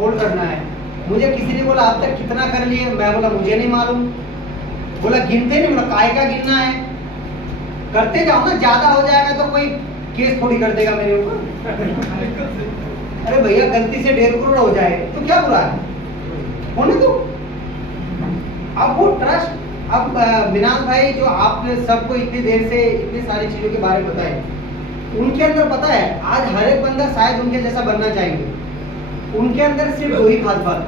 Hold करना है। मुझे किसी ने बोला आप तक कितना कर लिए, मैं बोला मुझे नहीं मालूम। बोला गिनते नहीं, बोला काय का गिनना है, करते जाओ ना, ज्यादा हो जाएगा तो कोई केस थोड़ी कर देगा मेरे ऊपर। अरे भैया गलती से 1.5 करोड़ हो जाए तो क्या बुरा है, होने दो। अब वो ट्रस्ट, अब मिनाज भाई जो आपने सबको इतनी देर से इतनी सारी चीजों के बारे में बताए, उनके अंदर पता है आज हर एक बंदा शायद उनके जैसा बनना चाहेंगे। उनके अंदर सिर्फ 2 ही खास बात है।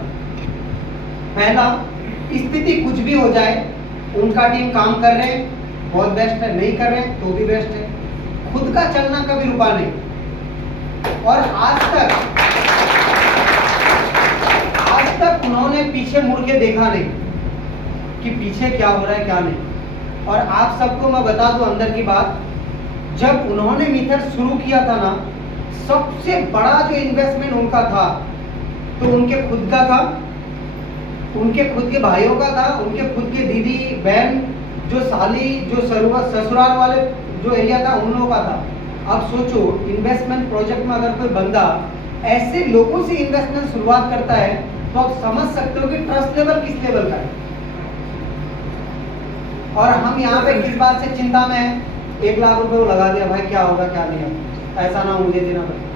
पहला, स्थिति कुछ भी हो जाए उनका टीम काम कर रहे हैं बहुत बेस्ट है, नहीं कर रहे हैं तो भी बेस्ट है। खुद का चलना कभी रुका नहीं, और आज तक उन्होंने पीछे मुड़ के देखा नहीं कि पीछे क्या हो रहा है क्या नहीं। और आप सबको मैं बता दूं अंदर की बात, जब उन्होंने मीथर शुरू किया था ना, सबसे बड़ा जो इन्वेस्टमेंट उनका था तो उनके खुद का था, उनके खुद के भाइयों का था, उनके खुद के दीदी बहन जो साली जो ससुराल वाले जो एरिया था उन लोगों का था। अब सोचो इन्वेस्टमेंट प्रोजेक्ट में अगर कोई बंदा ऐसे लोगों से इन्वेस्टमेंट शुरुआत करता है तो आप समझ सकते हो कि ट्रस्ट लेवल किस लेवल का है। और हम यहाँ पे किस बात से चिंता में है, 1 लाख रुपए वो लगा दिया, भाई क्या होगा क्या नहीं होगा, ऐसा ना मुझे देना पड़े।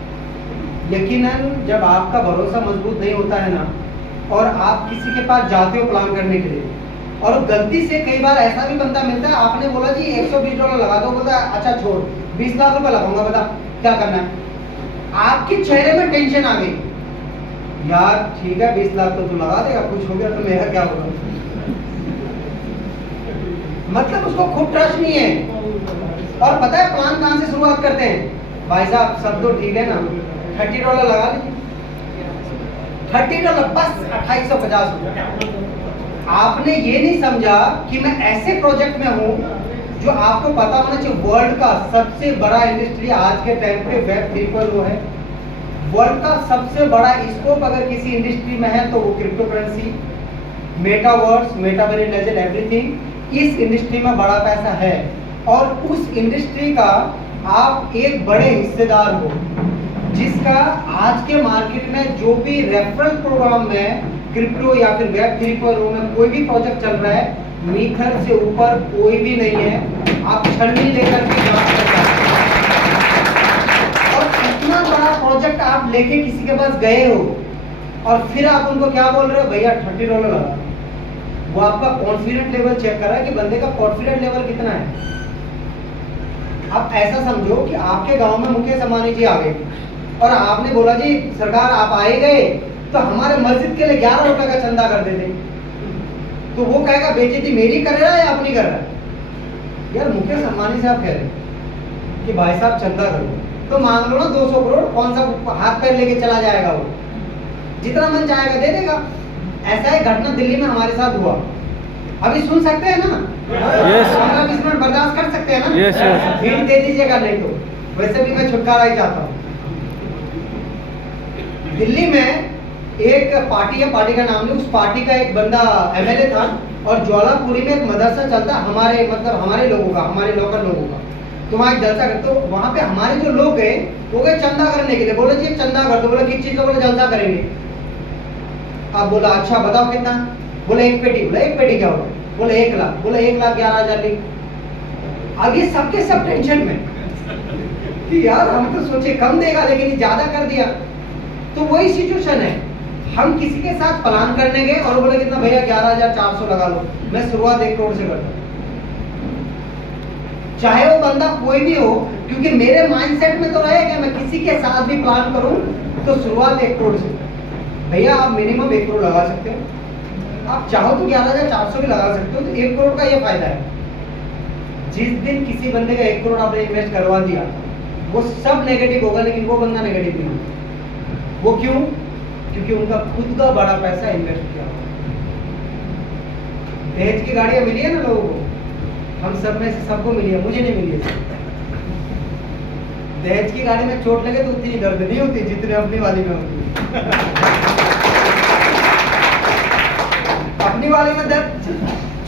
यकीनन जब आपका भरोसा मजबूत नहीं होता है ना, और आप किसी के पास जाते हो प्लान करने के लिए, और गलती से कई बार ऐसा भी बंदा मिलता है, आपने बोला जी $120 लगा दो, बोलता है अच्छा छोड़ 20 लाख रुपए लगाऊंगा, बता क्या करना है। आपके चेहरे में टेंशन आ गई, यार ठीक है 20 लाख तो तू लगा देगा, कुछ हो गया तो मेरा क्या होगा। मतलब उसको खूब ट्रस्ट नहीं है। और पता है प्लान कहां से शुरुआत करते हैं, भाई साहब सब तो ठीक है ना, $30 लगा लीजिए, $30 बस 2850 रुपये। आपने ये नहीं समझा कि मैं ऐसे प्रोजेक्ट में हूं जो आपको पता होना चाहिए, वर्ल्ड का सबसे बड़ा इंडस्ट्री आज के टाइम पे वेब 3.0 है। वर्ल्ड का सबसे बड़ा स्कोप अगर किसी इंडस्ट्री में है तो वो crypto currency, metaverse, metaverse ledger, everything, इस इंडस्ट्री में बड़ा पैसा है। और उस इंडस्ट्री का आप एक बड़े हिस्सेदार हो, जिसका आज के मार्केट में जो भी रेफरल प्रोग्राम में क्रिप्टो या फिर वेब 3.0 में कोई भी प्रोजेक्ट चल रहा है, मीथर से ऊपर कोई भी नहीं है। आप छलनी लेकर के जांच कर सकते हैं। और इतना बड़ा प्रोजेक्ट आप लेके किसी के पास गए हो और फिर आप उनको क्या बोल रहे हो, भैया $30 लगा। वो आपका कॉन्फिडेंट लेवल चेक कर रहा है कि बंदे का कॉन्फिडेंट लेवल कितना है। आप ऐसा समझो कि आपके गांव में मुकेश अंबानी जी आ गए और आपने बोला जी सरकार आप आए गए तो हमारे मस्जिद के लिए $11 का चंदा कर देते, तो वो कहेगा बेइज्जती मेरी कर रहा है या अपनी कर रहा है। यार मुकेश अंबानी से आप कह रहे हैं कि भाई साहब चंदा करो, तो मांग लो ना 200 करोड़, कौन सा हाथ पैर लेके चला जाएगा, वो जितना मन चाहेगा दे देगा। ऐसा ही घटना दिल्ली में हमारे साथ हुआ, अभी सुन सकते हैं ना, 15-20 मिनट बर्दाश्त कर सकते हैं ना, भीड़ दे दीजिएगा, नहीं तो वैसे भी मैं छुटकारा ही चाहता हूँ। दिल्ली में एक पार्टी है, पार्टी का नाम नहीं, उस पार्टी का एक बंदा MLA था, और ज्वालापुरी में एक मदरसा चलता हमारे हमारे लोगों का, हमारे लोकल लोगों का, तो वहाँ एक जलसा करते, तो वहाँ पे हमारे जो लोग गए वो गए चंदा करने के लिए, बोले जी चंदा कर दो, बोले किस चीज का, बोले जलसा करेंगे। अब बोला अच्छा बताओ कितना, बोले 1 पेटी, बोले 1 पेटी क्या होगा, बोले 1 लाख, बोले 1,11,000 लिख। अब ये सबके सब टेंशन में कि यार हम तो सोचे कम देगा लेकिन ये ज्यादा कर दिया। तो वही सिचुएशन है, हम किसी के साथ प्लान करने गए और बोले कितना, भैया 11,400 लगा लो, मैं शुरुआत 1 करोड़ से करता हूँ, चाहे वो बंदा कोई भी हो, क्योंकि मेरे माइंडसेट में तो रहेगा मैं किसी के साथ भी प्लान करूं तो शुरुआत 1 करोड़ से। भैया आप मिनिमम 1 करोड़ लगा सकते हो, आप चाहो तो 11,400 भी लगा सकते हो। तो 1 करोड़ का ये फायदा है, जिस दिन किसी बंदे का 1 करोड़ आपने इन्वेस्ट करवा दिया वो सब नेगेटिव होगा, लेकिन वो बंदा नेगेटिव नहीं होगा। वो क्यों, क्योंकि उनका खुद का बड़ा पैसा इन्वेस्ट किया हुआ। दहेज की गाड़ियां मिली है ना लोगों को, हम सब में से सबको मिली है, मुझे नहीं मिली है। दहेज की गाड़ी में चोट लगे तो उतनी दर्द नहीं होती जितने अपनी वाली में होती है। अपनी वाली में दर्द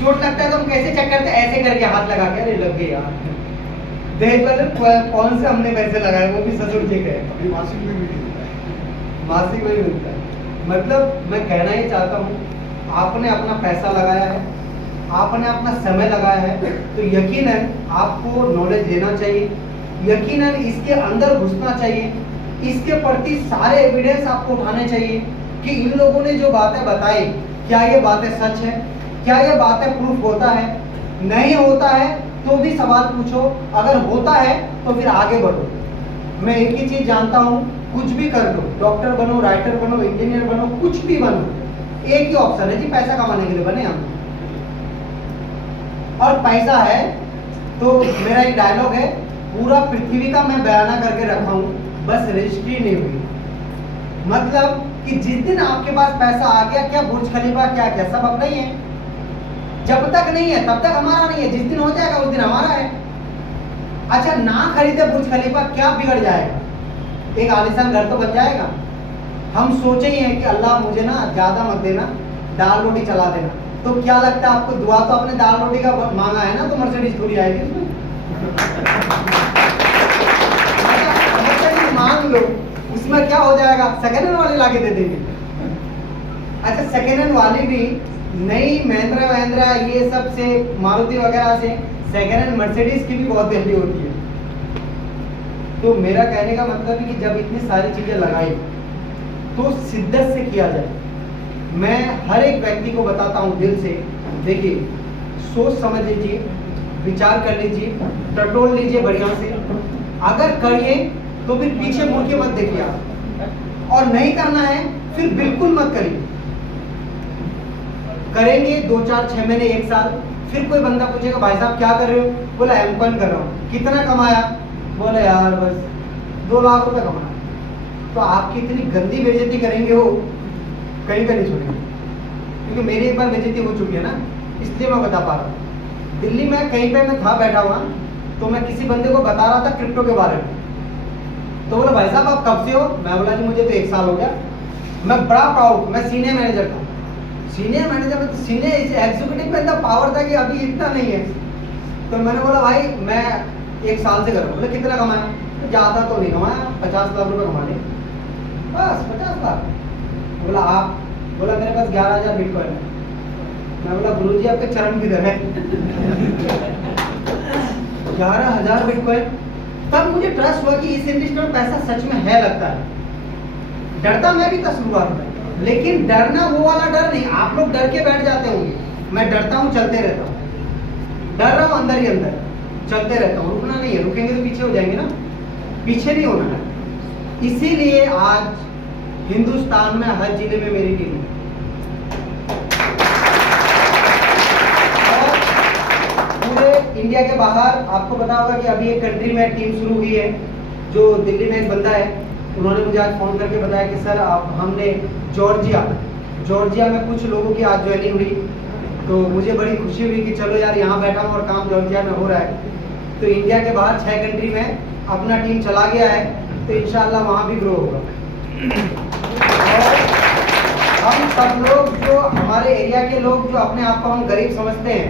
चोट लगता है तो हम कैसे चेक करते हैं, ऐसे करके हाथ लगा के, अरे लग गए यार। दहेज वाले कौन से हमने पैसे लगाए, वो भी ससुर जी गए, अभी मासिक में भी मिलता है, मासिक में मिलता है। मतलब मैं कहना ही चाहता हूँ, आपने अपना पैसा लगाया है, आपने अपना समय लगाया है, तो यकीनन आपको नॉलेज लेना चाहिए, यकीनन इसके अंदर घुसना चाहिए, इसके प्रति सारे एविडेंस आपको उठाने चाहिए कि इन लोगों ने जो बातें बताई, क्या ये बातें सच है, क्या ये बातें प्रूफ होता है, नहीं होता है तो भी सवाल पूछो, अगर होता है तो फिर आगे बढ़ो। मैं एक ही चीज जानता हूँ, कुछ भी कर लो, डॉक्टर बनो, राइटर बनो, इंजीनियर बनो, कुछ भी बनो, एक ही ऑप्शन है जी, पैसा कमाने के लिए बने हम। और पैसा है तो मेरा एक डायलॉग है, पूरा पृथ्वी का मैं बयाना करके रखा हूँ, बस रजिस्ट्री नहीं हुई। मतलब कि जिस दिन आपके पास पैसा आ गया, क्या बुर्ज खलीफा क्या क्या सब अपना ही है, जब तक नहीं है तब तक हमारा नहीं है, जिस दिन हो जाएगा उस दिन हमारा है। अच्छा ना खरीदे बुर्ज खलीफा, क्या बिगड़ जाएगा, एक आलीशान घर तो बन जाएगा। हम सोचे ही हैं कि अल्लाह मुझे ना ज्यादा मत देना, दाल रोटी चला देना, तो क्या लगता है आपको, दुआ तो आपने दाल रोटी का मांगा है ना, तो मर्सिडीज थोड़ी आएगी उसमें। मांग लो, उसमें क्या हो जाएगा, सेकेंड हैंड वाली लाके दे देंगे। अच्छा सेकेंड हैंड वाली भी नई महिंद्रा वहिंद्रा ये सब से, मारुति वगैरह से सेकेंड हैंड मर्सिडीज की भी बहुत वैल्यू होती है। तो मेरा कहने का मतलब है कि जब इतनी सारी चीजें लगाई तो शिद्दत से किया जाए। मैं हर एक व्यक्ति को बताता हूँ दिल से, देखिए सोच समझ लीजिए, विचार कर लीजिए, टटोल लीजिए बढ़िया से, अगर करिए तो फिर पीछे मुड़ के मत देखिए आप, और नहीं करना है फिर बिल्कुल मत करिए। करेंगे 2 4 6 महीने 1 साल, फिर कोई बंदा पूछेगा भाई साहब क्या कर रहे हो, बोला एम.कॉम कर रहा हूँ, कितना कमाया, बोला यार बस 2 लाख रुपए कमाया। तो आपकी इतनी गंदी बेइज्जती करेंगे वो, कहीं का नहीं छोड़ेंगे। क्योंकि मेरी एक बार बेइज्जती हो चुकी है ना, इसलिए मैं बता पा रहा हूँ। दिल्ली में कहीं पे मैं था बैठा हुआ, तो मैं किसी बंदे को बता रहा था क्रिप्टो के बारे में, तो बोला भाई साहब आप कब से हो, मैं बोला जी मुझे तो 1 साल हो गया। मैं बड़ा प्राउड, मैं सीनियर मैनेजर था, सीनियर मैनेजर में तो सीनियर एग्जीक्यूटिव में इतना पावर था कि अभी इतना नहीं है। तो मैंने बोला भाई मैं 1 साल से कर रहा हूँ। बोले कितना कमाया, तो ज़्यादा तो नहीं कमाया, 50 लाख रुपए कमा लिए, बस 50 लाख। बोला आप, बोला मेरे पास 11,000 बिटकॉइन है। मैं बोला गुरुजी आपके चरण किधर है 11,000 बिटकॉइन। तब मुझे ट्रस्ट हुआ कि इस इंडस्ट्री में पैसा सच में है, लगता है। डरता मैं भी था शुरुआत में, लेकिन डरना वो वाला डर नहीं, आप लोग डर के बैठ जाते होंगे, मैं डरता हूँ चलते रहता हूँ, डर रहा हूँ अंदर ही अंदर, चलते रहता हूँ, रुकना नहीं है, रुकेंगे तो पीछे हो जाएंगे ना, पीछे नहीं होना है। इसीलिए आज हिंदुस्तान में हर जिले में मेरी टीम है, और पूरे इंडिया के बाहर आपको पता होगा कि अभी एक कंट्री में टीम शुरू हुई है, जो दिल्ली में एक बंदा है, उन्होंने मुझे आज फ़ोन करके बताया कि सर आप, हमने जॉर्जिया में कुछ लोगों की आज ज्वाइनिंग हुई, तो मुझे बड़ी खुशी हुई कि चलो यार यहाँ बैठा हूँ और काम जॉर्जिया में हो रहा है। तो इंडिया के बाहर 6 कंट्री में अपना टीम चला गया है, तो इंशाल्लाह वहाँ भी ग्रो होगा। और हम सब लोग, जो हमारे एरिया के लोग, जो अपने आप को हम गरीब समझते हैं,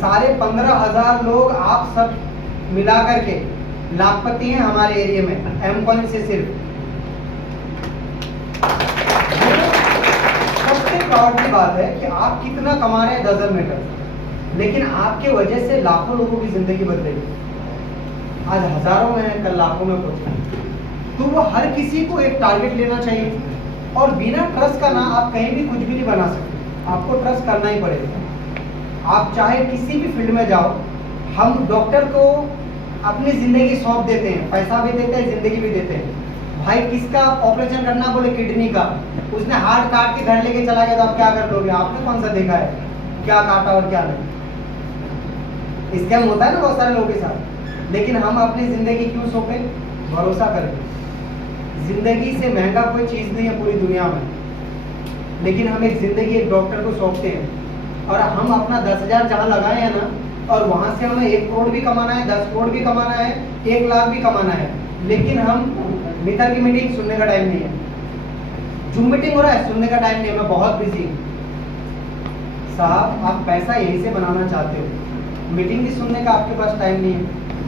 सारे 15,000 लोग आप सब मिला करके लाखपति हैं हमारे एरिया में, एम.कॉम से सिर्फ। सबसे प्राउड की बात है कि आप कितना कमा रहे हैं डजन मीटर, लेकिन आपके वजह से लाखों लोगों की जिंदगी बदलेगी। आज हजारों में, कल लाखों में पहुंचे, तो वो हर किसी को एक टारगेट लेना चाहिए। और बिना ट्रस्ट का ना आप कहीं भी कुछ भी नहीं बना सकते, आपको ट्रस्ट करना ही पड़ेगा। आप चाहे किसी भी फील्ड में जाओ, हम डॉक्टर को अपनी जिंदगी सौंप देते हैं, पैसा भी देते हैं, जिंदगी भी देते हैं। भाई किसका ऑपरेशन करना, बोले किडनी का, उसने हार्ट काट के घर लेके चला गया, तो आप क्या कर लोगे, आपने कौन सा देखा है क्या काटा और क्या नहीं। स्कैम होता है ना बहुत सारे लोगों के साथ, लेकिन हम अपनी जिंदगी क्यों सौंपे, भरोसा करें। जिंदगी से महंगा कोई चीज़ नहीं है पूरी दुनिया में, लेकिन हम एक जिंदगी एक डॉक्टर को सौंपते हैं, और हम अपना 10,000 जहाँ लगाए हैं ना, और वहाँ से हमें 1 करोड़ भी कमाना है, 10 करोड़ भी कमाना है, 1 लाख भी कमाना है, लेकिन हम मित्र की मीटिंग सुनने का टाइम नहीं है, जूम मीटिंग हो रहा है सुनने का टाइम नहीं है, मैं बहुत बिजी हूँ। साहब आप पैसा यहीं से बनाना चाहते हो, मीटिंग भी सुनने का आपके पास टाइम नहीं है,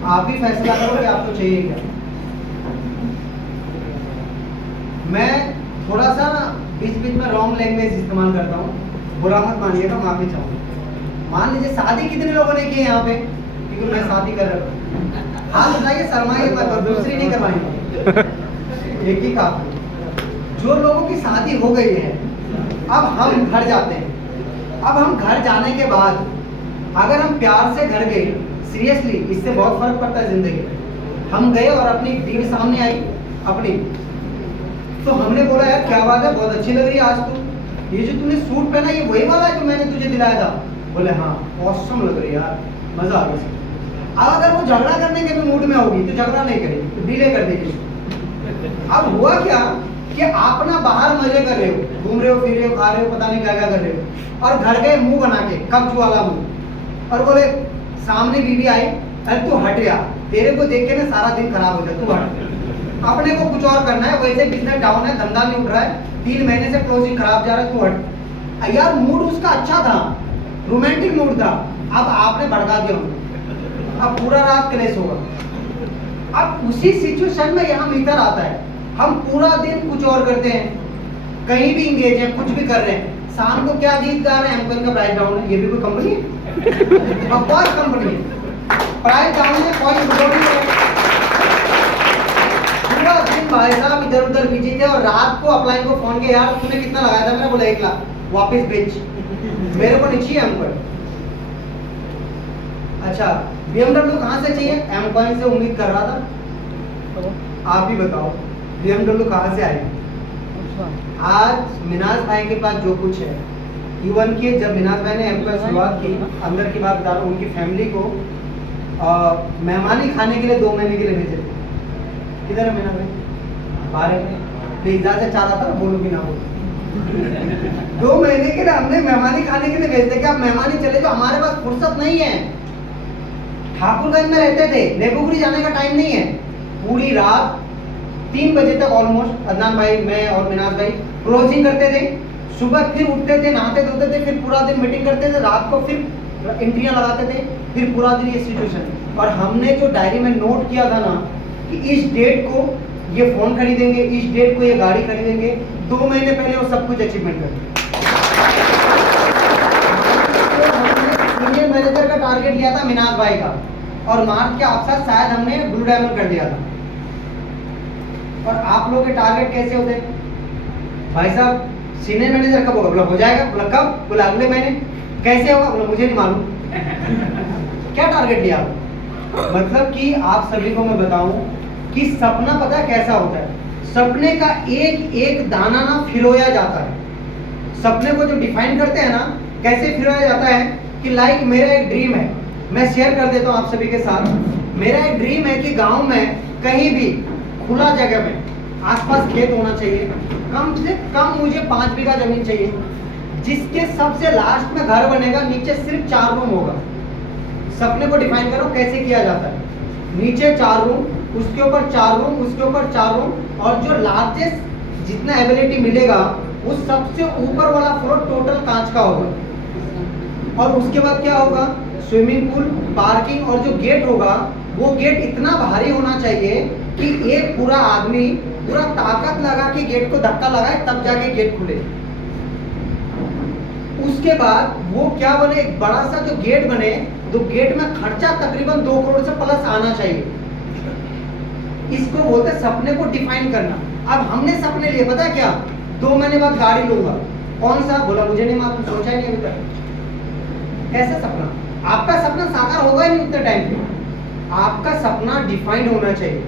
आप ही फैसला करो कि आपको चाहिए क्या। मैं थोड़ा सा बीच बीच में रॉन्ग लैंग्वेज इस्तेमाल करता हूँ, बुरा मत मानिएगा, माफी चाहूँगा। मान लीजिए शादी कितने लोगों ने की है यहाँ पे, क्योंकि मैं शादी कर रहा हूँ, हाथ उठाइए, शर्माइए मत, दूसरी नहीं करवाएंगे, एक ही काफी। जो लोगों की शादी हो गई है, अब हम घर जाते हैं। अब हम घर जाने के बाद अगर हम प्यार से घर गए, सीरियसली इससे बहुत फर्क पड़ता है जिंदगी में। हम गए और अपनी बीवी सामने आई अपनी, तो हमने बोला यार क्या बात है, बहुत अच्छी लग रही है आज तू, ये जो तूने सूट पहना ये वही वाला है जो मैंने तुझे दिलाया था। बोले हाँ ऑसम लग रही है यार, मजा आ गया। अब अगर वो झगड़ा करने के भी मूड में होगी तो झगड़ा नहीं करेगी, तो डिले कर देगी। अब हुआ क्या कि आप ना बाहर मजे कर रहे हो, घूम रहे हो, फिर रहे हो, खा रहे हो, पता नहीं क्या क्या कर रहे हो, और घर गए मुंह बना के कब्ज वाला मुंह, और बोले सामने बीवी आई, अरे तू हट या, तेरे को देख के ना सारा दिन खराब हो जाए, तू हट। अपने को कुछ और करना है, वैसे बिजनेस डाउन है, धंधा नहीं उठ रहा है, 3 महीने से क्लोजिंग खराब जा रहा है, तू हट। यार मूड उसका अच्छा था, रोमांटिक मूड था, अब आपने भड़का दिया उनको, अब पूरा रात क्लेश होगा। अब उसी सिचुएशन में यहाँ मीटर आता है, हम पूरा दिन कुछ और करते हैं, कहीं भी इंगेज है, कुछ भी कर रहे हैं, शाम को क्या गीत गा रहे हैं, हमको इनका प्राइस डाउन है, ये भी कोई कंपनी है? बकवास कंपनी है, प्राइस डाउन है, कोई नहीं है। पूरा दिन भाई साहब इधर उधर बिजी थे, और रात को अपलाइन को फोन किया, यार तूने कितना लगाया था? मैंने बोला 1 लाख, वापस बेच, मेरे को नहीं चाहिए हमको। अच्छा BMW कहाँ से चाहिए? एमकॉइन से उम्मीद कर रहा था, आप ही बताओ BMW कहाँ से आई? आज मिनाज भाई के पास जो कुछ है, इवन कि जब मिनाज भाई ने एमकॉइन शुरुआत की, अंदर की बात बता रहा हूँ, उनकी फैमिली को मेहमानी खाने के लिए 2 महीने के लिए भेजे थे। किधर है मिनाज भाई? बाहर है, इजाजत चाह रहा था, बोलूँ कि ना बोलूँ। 2 महीने के लिए हमने मेहमानी खाने के लिए भेजते कि आप मेहमानी चले, तो हमारे पास फुर्सत नहीं है। ठाकुरगंज में रहते थे, नेबुगुरी जाने का टाइम नहीं है। पूरी रात 3 बजे तक ऑलमोस्ट अदनान भाई, मैं और मिनाज भाई क्लोजिंग करते थे, सुबह फिर उठते थे, नहाते धोते थे, फिर पूरा दिन मीटिंग करते थे, रात को फिर एंट्रियां लगाते थे, फिर पूरा दिन ये सिचुएशन। और हमने जो डायरी में नोट किया था ना कि इस डेट को ये फोन खरीदेंगे, इस डेट को ये गाड़ी खरीदेंगे, 2 महीने पहले वो सब कुछ अचीवमेंट कर दिया। सीनियर मैनेजर का टारगेट लिया था मिनाज भाई का, और मार्च के अवसर शायद हमने ब्लू डायमंड कर दिया था। और आप लोगों के टारगेट कैसे होते भाई साहब? सीनियर मैनेजर कब होगा? बोला हो जाएगा। बोला कब? बोला अगले महीने। कैसे होगा? बोला मुझे नहीं मालूम। क्या टारगेट लिया आप? मतलब कि आप सभी को मैं बताऊं कि सपना पता है कैसा होता है? सपने का एक एक दाना ना फिरोया जाता है। सपने को जो डिफाइन करते हैं ना, कैसे फिरोया जाता है कि लाइक मेरा एक ड्रीम है, मैं शेयर कर देता हूँ आप सभी के साथ। मेरा एक ड्रीम है कि गांव में कहीं भी खुला जगह में आसपास खेत होना चाहिए, कम से कम मुझे 5 बीघा जमीन चाहिए, जिसके सबसे लास्ट में घर बनेगा, नीचे सिर्फ 4 रूम होगा। सपने को डिफाइन करो कैसे किया जाता है। नीचे 4 रूम, उसके ऊपर 4 रूम, उसके ऊपर 4 रूम, और जो लार्जेस्ट जितना एबिलिटी मिलेगा वो सबसे ऊपर वाला फ्लोर टोटल कांच का होगा। और उसके बाद क्या होगा? स्विमिंग पूल, पार्किंग, और जो गेट होगा वो गेट इतना भारी होना चाहिए कि एक पूरा आदमी पूरा ताकत लगा के गेट को धक्का लगाए तब जाके गेट खुले। उसके बाद वो क्या बने? एक बड़ा सा जो गेट बने, तो गेट में खर्चा तकरीबन 2 करोड़ से प्लस आना चाहिए। इसको बोलते हैं सपने को डिफाइन करना। अब हमने सपने लिए पता है क्या? 2 महीने बाद गाड़ी लूंगा। कौन सा? बोला मुझे नहीं मालूम, सोचा ही नहीं अभी तक। कैसा सपना? आपका सपना साकार होगा ही नहीं उतने टाइम पे। आपका सपना डिफाइंड होना चाहिए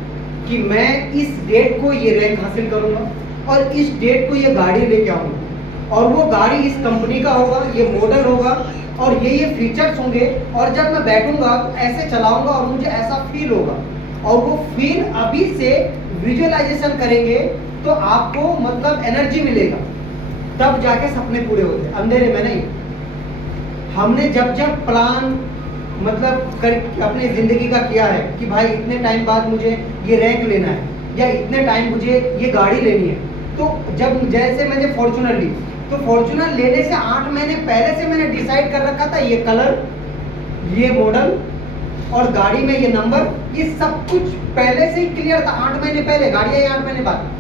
कि मैं इस डेट को ये रैंक हासिल करूंगा, और इस डेट को ये गाड़ी लेके आऊंगा, और वो गाड़ी इस कंपनी का होगा, ये मॉडल होगा, और ये फीचर्स होंगे, और जब मैं बैठूंगा तो ऐसे चलाऊंगा और मुझे ऐसा फील होगा। और वो फील अभी से विजुअलाइजेशन करेंगे तो आपको मतलब एनर्जी मिलेगा, तब जाके सपने पूरे होते हैं, अंधेरे में नहीं। हमने जब जब प्लान मतलब अपनी जिंदगी का किया है कि भाई इतने टाइम बाद मुझे ये रैंक लेना है, या इतने टाइम मुझे ये गाड़ी लेनी है, तो जब जैसे मैंने फॉर्च्यूनर ली, तो फॉर्च्यूनर लेने से 8 महीने पहले से मैंने डिसाइड कर रखा था ये कलर, ये मॉडल, और गाड़ी में ये नंबर, ये सब कुछ पहले से ही क्लियर था। 8 महीने पहले गाड़ी आई, 8 महीने बाद,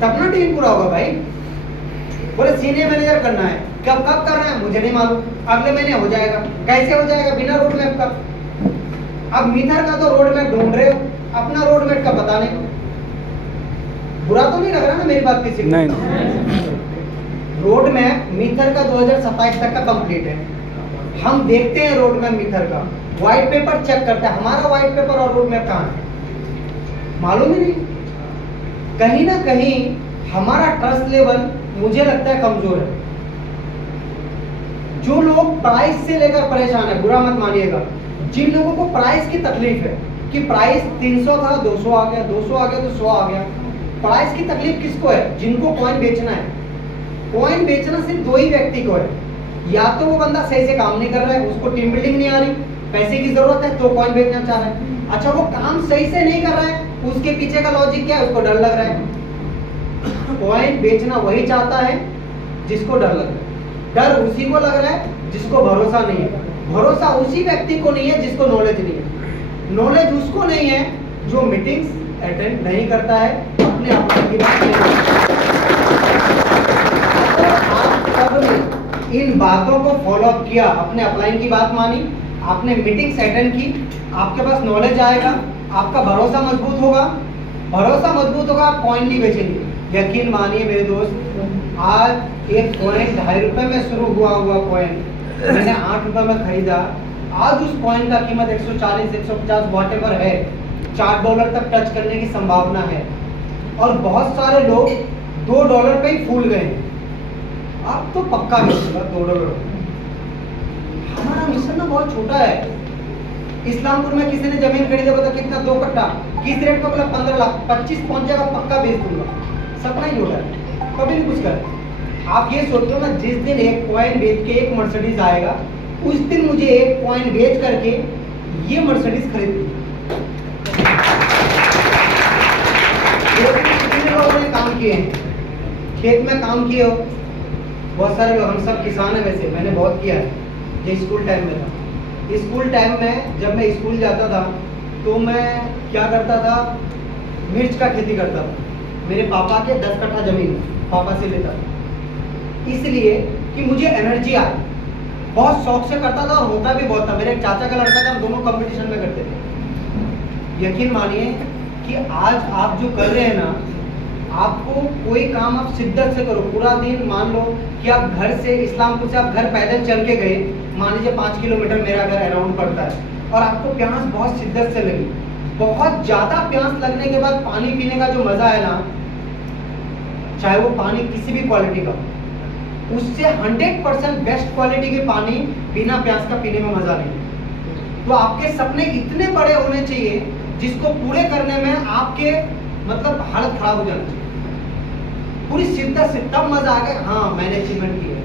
तब ना ड्रीम पूरा होगा भाई। बोले सीनियर मैनेजर करना है, कब कब करना है मुझे नहीं मालूम, अगले महीने हो जाएगा। कैसे हो जाएगा? बिना रोड मैप का। अब मीथर का तो रोड मैप ढूंढ रहे हो, अपना रोड मैप का पता नहीं। बुरा तो नहीं लग रहा ना मेरी बात किसी को? नहीं। रोड मैप मीथर का 2027 तक का कंप्लीट है। हम देखते हैं रोड मैप मीथर का, व्हाइट पेपर चेक करते हैं, हमारा व्हाइट पेपर और रोड मैप कहाँ है मालूम ही नहीं। कहीं ना कहीं हमारा ट्रस्ट लेवल मुझे लगता है कमजोर है। जो लोग प्राइस से लेकर परेशान है, बुरा मत मानिएगा, जिन लोगों को प्राइस की तकलीफ है कि प्राइस 300 था 200 आ गया, 200 आ गया तो 100 आ गया, प्राइस की तकलीफ किसको है? जिनको कॉइन बेचना है। कॉइन बेचना सिर्फ दो ही व्यक्ति को है, या तो वो बंदा सही से काम नहीं कर रहा है, उसको टीम बिल्डिंग नहीं आ रही, पैसे की जरूरत है तो कॉइन बेचना चाह रहा है। अच्छा, वो काम सही से नहीं कर रहा है, उसके पीछे का लॉजिक क्या है? उसको डर लग रहा है। कॉइन बेचना वही चाहता है जिसको डर लग रहा है, डर उसी को लग रहा है जिसको भरोसा नहीं है, भरोसा उसी व्यक्ति को नहीं है जिसको नॉलेज नहीं है, नॉलेज उसको नहीं है जो मीटिंग्स अटेंड नहीं करता है, अपने आप की बात नहीं करता। तो आप सबने इन बातों को फॉलो अप किया, अपने अपलाइन की बात मानी, आपने मीटिंग्स अटेंड की, आपके पास नॉलेज आएगा, आपका भरोसा मजबूत होगा, भरोसा मजबूत होगा, आप कॉइन नहीं बेचेंगे। यकीन मानिए मेरे दोस्त, आज एक कॉइन 2.5 रुपए में शुरू हुआ कॉइन मैंने 8 रुपए में खरीदा, आज उस कॉइन का कीमत 140 150 वॉटेवर है, $4 तक टच करने की संभावना है। और बहुत सारे लोग $2 पे ही फूल गए। आप तो पक्का मिलेगा $2। हमारा मिशन ना बहुत छोटा है। इस्लामपुर में किसी ने जमीन खरीदा, बता कितना? 2 कट्ठा, किस रेट का? बोला 15 लाख, 25 पहुंचेगा पक्का बेच दूंगा। सपना ही छोटा है, कभी नहीं कुछ कर। आप ये सोचो ना, जिस दिन एक कॉइन बेच के एक मर्सिडीज आएगा, उस दिन मुझे एक कॉइन बेच करके ये मर्सिडीज खरीदनी। कितने लोगों ने काम किए हैं, खेत में काम किए हो, बहुत सारे लोग, हम सब किसान हैं वैसे, मैंने बहुत किया है। ये स्कूल टाइम में था, स्कूल टाइम में जब मैं स्कूल जाता था तो मैं क्या करता था, मिर्च का खेती करता था। मेरे पापा के 10 कट्ठा जमीन पापा से लेता था, इसलिए कि मुझे एनर्जी आई, बहुत शौक से करता था और होता भी बहुत था। मेरे एक चाचा का लड़का था, हम दोनों कंपटीशन में करते थे। यकीन मानिए कि आज आप जो कर रहे हैं ना, आपको कोई काम आप शिद्दत से करो, पूरा दिन, मान लो कि आप घर से, इस्लामपुर से आप घर पैदल चल के गए, मान लीजिए 5 किलोमीटर मेरा घर अराउंड पड़ता है, और आपको प्यास बहुत शिद्दत से लगी, बहुत ज़्यादा प्यास लगने के बाद पानी पीने का जो मज़ा है ना, चाहे वो पानी किसी भी क्वालिटी का, उससे 100% बेस्ट क्वालिटी के पानी बिना प्यास का पीने में मज़ा नहीं। तो आपके सपने इतने बड़े होने चाहिए जिसको पूरे करने में आपके मतलब हालत खराब हो जाना चाहिए, पूरी शिद्दत से, तब मजा आ गया, हाँ मैंने अचीवमेंट की है।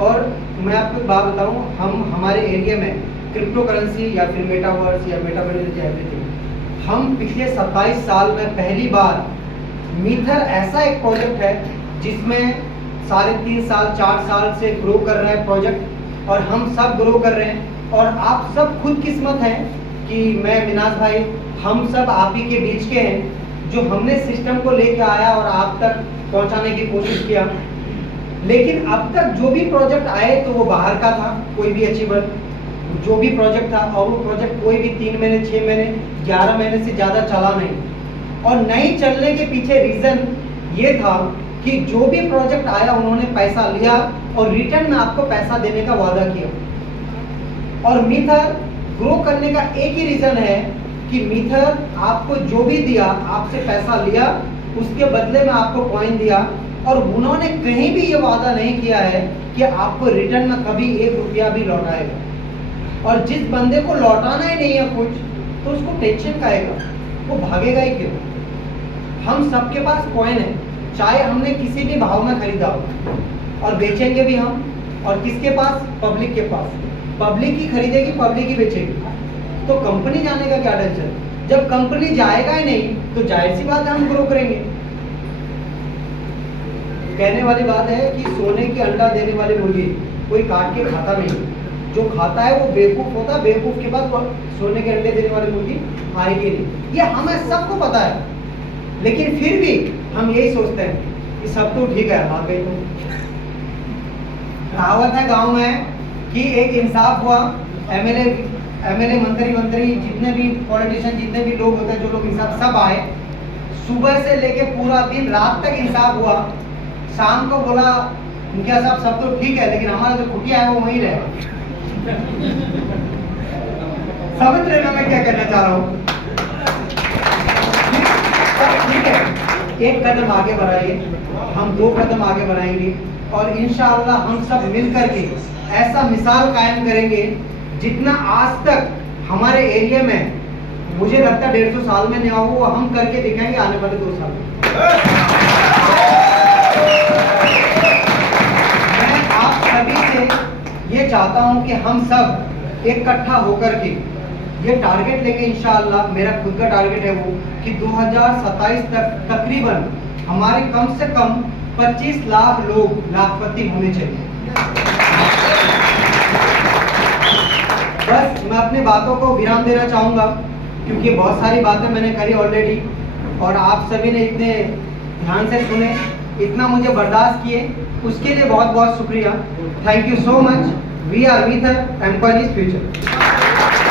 और मैं आपको एक बात बताऊं, हम हमारे एरिया में क्रिप्टो करेंसी या फिर मेटावर्स या मेटावर्स एवरीथिंग, हम पिछले 27 साल में पहली बार, मीथर ऐसा एक प्रोजेक्ट है जिसमें 3.5 साल 4 साल से ग्रो कर रहा है प्रोजेक्ट, और हम सब ग्रो कर रहे हैं। और आप सब खुद किस्मत हैं कि मैं, मिनाज भाई, हम सब आप ही के बीच के हैं, जो हमने सिस्टम को लेके आया और आप तक पहुंचाने की कोशिश किया। लेकिन अब तक जो भी प्रोजेक्ट आए तो वो बाहर का था, कोई भी अचीवर जो भी प्रोजेक्ट था, और वो प्रोजेक्ट कोई भी 3 महीने 6 महीने 11 महीने से ज़्यादा चला नहीं। और नहीं चलने के पीछे रीज़न ये था कि जो भी प्रोजेक्ट आया उन्होंने पैसा लिया और रिटर्न में आपको पैसा देने का वादा किया। और मीथर ग्रो करने का एक ही रीज़न है कि मीथर आपको जो भी दिया, आपसे पैसा लिया, उसके बदले में आपको कॉइन दिया, और उन्होंने कहीं भी ये वादा नहीं किया है कि आपको रिटर्न में कभी 1 रुपया भी लौटाएगा। और जिस बंदे को लौटाना ही नहीं है कुछ, तो उसको टेंशन का आएगा, वो भागेगा ही क्यों? हम सबके पास कॉइन है, चाहे हमने किसी भी भाव में खरीदा हो, और बेचेंगे भी हम, और किसके पास? पब्लिक के पास। पब्लिक ही खरीदेगी, पब्लिक ही बेचेगी। तो कंपनी जाने का क्या टेंशन? जब कंपनी जाएगा ही नहीं तो जाहिर सी बात है हम ग्रो करेंगे। कहने वाली बात है कि सोने की अंडा देने वाली मुर्गी कोई काट के खाता नहीं, जो खाता है वो बेवकूफ होता है, बेवकूफ के बाद सोने के अंडे देने वाली मुर्गी आएगी नहीं। ये हमें सबको पता है, लेकिन फिर भी हम यही सोचते हैं कि सब तो ठीक है, भाग गई तुम। कहावत है गांव में कि एक इंसाफ हुआ, एमएलए मंत्री जितने भी पॉलिटिशियन जितने भी लोग होते हैं, जो लोग इंसाफ सब आए, सुबह से लेके पूरा दिन रात तक इंसाफ हुआ। शाम को बोला मुखिया साहब सब तो ठीक है, लेकिन हमारा जो कुटिया है वो वहीं रहे। समझ रहे हो मैं क्या कहना चाह रहा हूँ? ठीक है, एक कदम आगे बढ़ाइए, हम 2 कदम आगे बढ़ाएंगे और इंशाअल्लाह हम सब मिलकर के ऐसा मिसाल कायम करेंगे जितना आज तक हमारे एरिया में मुझे लगता है 150 साल में नहीं हुआ, वो हम करके दिखाएंगे आने वाले 2 साल में। मैं आप सभी से ये चाहता हूं कि हम सब इकट्ठा होकर के ये टारगेट लेके, इंशाअल्लाह मेरा खुद का टारगेट है वो कि 2027 तक तकरीबन हमारे कम से कम 25 लाख लोग लाखपति होने चाहिए। बस मैं अपनी बातों को विराम देना चाहूँगा क्योंकि बहुत सारी बातें मैंने करी ऑलरेडी और आप सभी ने इतने ध्यान से सुने, इतना मुझे बर्दाश्त किए, उसके लिए बहुत बहुत शुक्रिया। Thank you so much. We are with एम्पॉइज फ्यूचर।